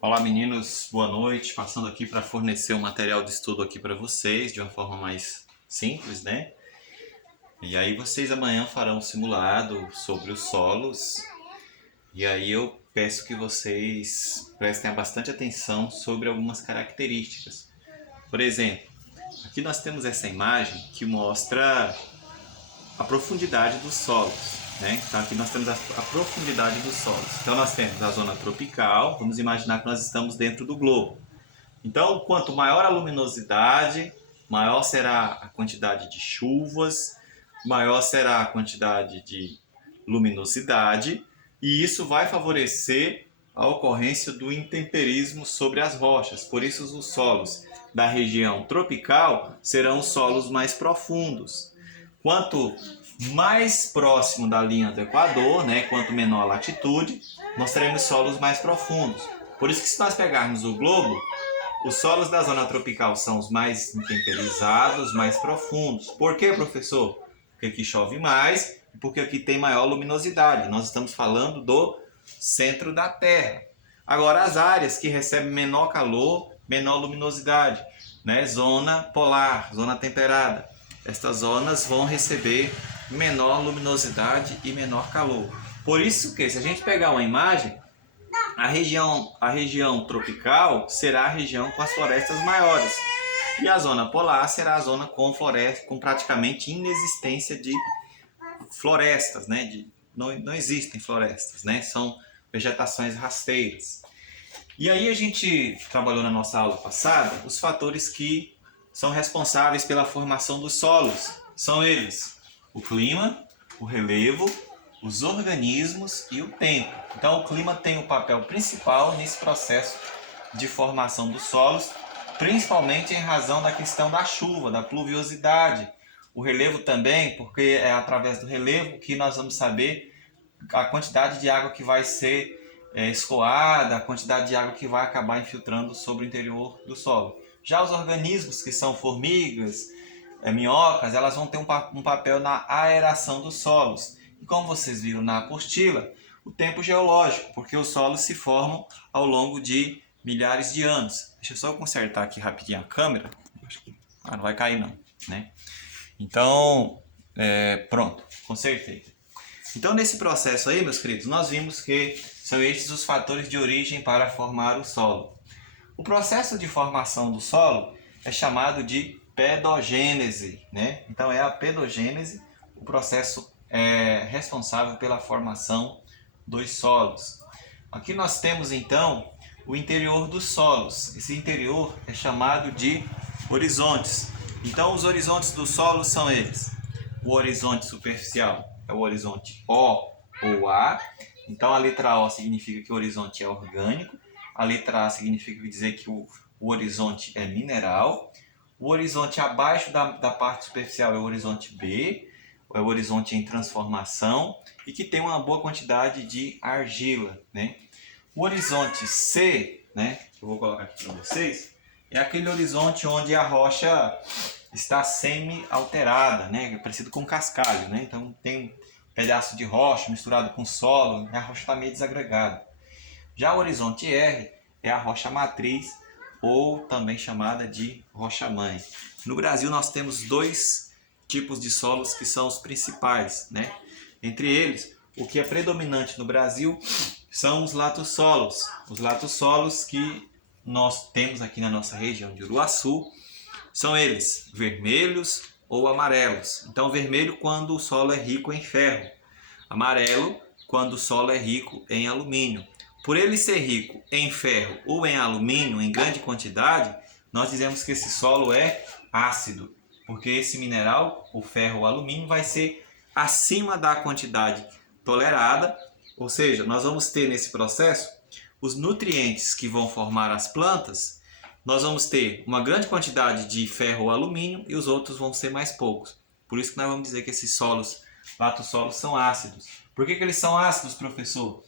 Olá meninos, boa noite. Passando aqui para fornecer um material de estudo aqui para vocês de uma forma mais simples, né? E aí vocês amanhã farão um simulado sobre os solos. E aí eu peço que vocês prestem bastante atenção sobre algumas características. Por exemplo, aqui nós temos essa imagem que mostra a profundidade dos solos. Né? Então aqui nós temos a profundidade dos solos. Então nós temos a zona tropical, vamos imaginar que nós estamos dentro do globo. Então, quanto maior a luminosidade, maior será a quantidade de chuvas, maior será a quantidade de luminosidade, e isso vai favorecer a ocorrência do intemperismo sobre as rochas. Por isso, os solos da região tropical serão os solos mais profundos. Quanto mais próximo da linha do Equador, né, quanto menor a latitude, nós teremos solos mais profundos. Por isso que se nós pegarmos o globo, os solos da zona tropical são os mais intemperizados, mais profundos. Por quê, professor? Porque aqui chove mais e porque aqui tem maior luminosidade. Nós estamos falando do centro da Terra. Agora, as áreas que recebem menor calor, menor luminosidade, né? Zona polar, zona temperada. Estas zonas vão receber menor luminosidade e menor calor. Por isso que, se a gente pegar uma imagem, a região tropical será a região com as florestas maiores. E a zona polar será a zona com floresta, com praticamente inexistência de florestas, né? Não existem florestas, né? São vegetações rasteiras. E aí a gente trabalhou na nossa aula passada os fatores que são responsáveis pela formação dos solos. São eles: o clima, o relevo, os organismos e o tempo. Então o clima tem o papel principal nesse processo de formação dos solos, principalmente em razão da questão da chuva, da pluviosidade. O relevo também, porque é através do relevo que nós vamos saber a quantidade de água que vai ser escoada, a quantidade de água que vai acabar infiltrando sobre o interior do solo. Já os organismos, que são formigas, minhocas, elas vão ter um papel na aeração dos solos. E como vocês viram na apostila, o tempo geológico, porque os solos se formam ao longo de milhares de anos. Deixa eu só consertar aqui rapidinho a câmera. Não vai cair não, né? Então, pronto, consertei. Então, nesse processo aí, meus queridos, nós vimos que são estes os fatores de origem para formar o solo. O processo de formação do solo é chamado de pedogênese, né? Então, é a pedogênese o processo responsável pela formação dos solos. Aqui nós temos, então, o interior dos solos. Esse interior é chamado de horizontes. Então, os horizontes do solo são eles: o horizonte superficial é o horizonte O ou A. Então, a letra O significa que o horizonte é orgânico. A letra A significa dizer que o horizonte é mineral. O horizonte abaixo da parte superficial é o horizonte B, é o horizonte em transformação e que tem uma boa quantidade de argila, né? O horizonte C, né, que eu vou colocar aqui para vocês, é aquele horizonte onde a rocha está semi-alterada, né? É parecido com cascalho, né? Então tem um pedaço de rocha misturado com solo e a rocha está meio desagregada. Já o horizonte R é a rocha matriz, ou também chamada de rocha-mãe. No Brasil nós temos dois tipos de solos que são os principais, né? Entre eles, o que é predominante no Brasil são os latossolos. Os latossolos que nós temos aqui na nossa região de Uruaçu são eles vermelhos ou amarelos. Então, vermelho quando o solo é rico em ferro, amarelo quando o solo é rico em alumínio. Por ele ser rico em ferro ou em alumínio em grande quantidade, nós dizemos que esse solo é ácido, porque esse mineral, o ferro ou o alumínio, vai ser acima da quantidade tolerada, ou seja, nós vamos ter nesse processo os nutrientes que vão formar as plantas, nós vamos ter uma grande quantidade de ferro ou alumínio e os outros vão ser mais poucos. Por isso que nós vamos dizer que esses solos, latossolos, são ácidos. Por que eles são ácidos, professor?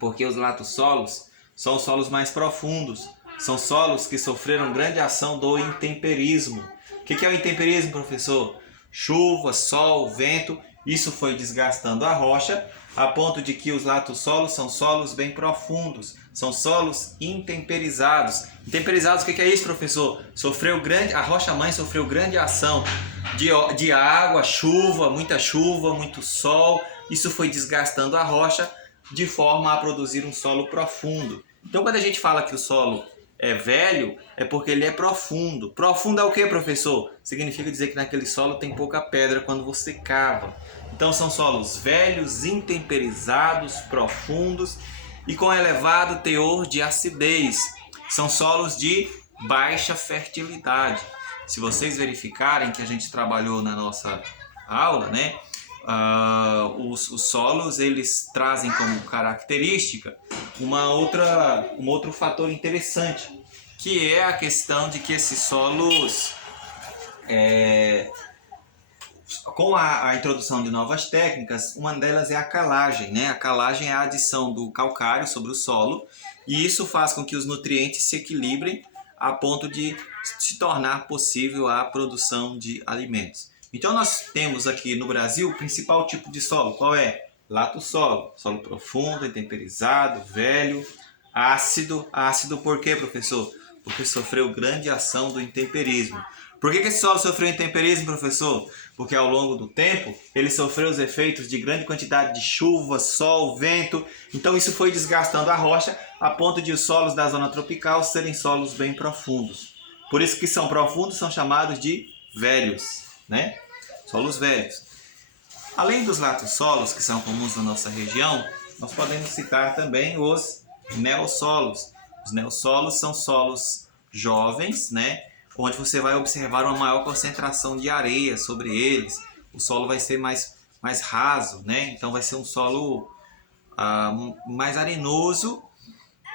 Porque os latossolos são solos mais profundos, são solos que sofreram grande ação do intemperismo. O que é o intemperismo, professor? Chuva, sol, vento, isso foi desgastando a rocha a ponto de que os latossolos são solos bem profundos, são solos intemperizados. Intemperizados, o que é isso, professor? A rocha-mãe sofreu grande ação de água, chuva, muito sol. Isso foi desgastando a rocha de forma a produzir um solo profundo. Então, quando a gente fala que o solo é velho, é porque ele é profundo. Profundo é o que, professor? Significa dizer que naquele solo tem pouca pedra quando você cava. Então são solos velhos, intemperizados, profundos e com elevado teor de acidez. São solos de baixa fertilidade. Se vocês verificarem que a gente trabalhou na nossa aula, né? Os solos eles trazem como característica um outro fator interessante, que é a questão de que esses solos, com a introdução de novas técnicas, uma delas é a calagem, né? A calagem é a adição do calcário sobre o solo e isso faz com que os nutrientes se equilibrem a ponto de se tornar possível a produção de alimentos. Então nós temos aqui no Brasil o principal tipo de solo, qual é? Latossolo, solo profundo, intemperizado, velho, ácido. Ácido por quê, professor? Porque sofreu grande ação do intemperismo. Por que esse solo sofreu intemperismo, professor? Porque ao longo do tempo ele sofreu os efeitos de grande quantidade de chuva, sol, vento. Então isso foi desgastando a rocha a ponto de os solos da zona tropical serem solos bem profundos. Por isso que são profundos, são chamados de velhos, né? Solos velhos. Além dos latossolos, que são comuns na nossa região, nós podemos citar também os neossolos. Os neossolos são solos jovens, né? Onde você vai observar uma maior concentração de areia sobre eles. O solo vai ser mais raso, né? Então vai ser um solo mais arenoso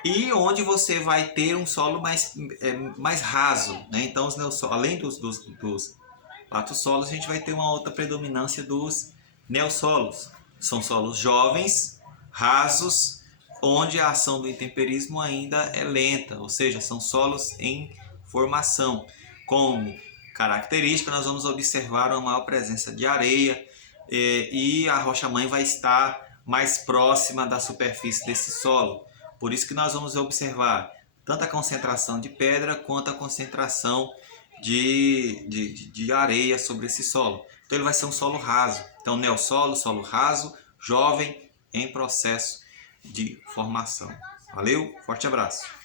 e onde você vai ter um solo mais raso, né? Então, além dos latossolos, a gente vai ter uma outra predominância dos neossolos. São solos jovens, rasos, onde a ação do intemperismo ainda é lenta, ou seja, são solos em formação. Como característica, nós vamos observar uma maior presença de areia e a rocha-mãe vai estar mais próxima da superfície desse solo. Por isso que nós vamos observar tanto a concentração de pedra quanto a concentração de areia sobre esse solo. Então ele vai ser um solo raso. Então neossolo, solo raso, jovem, em processo de formação. Valeu, forte abraço.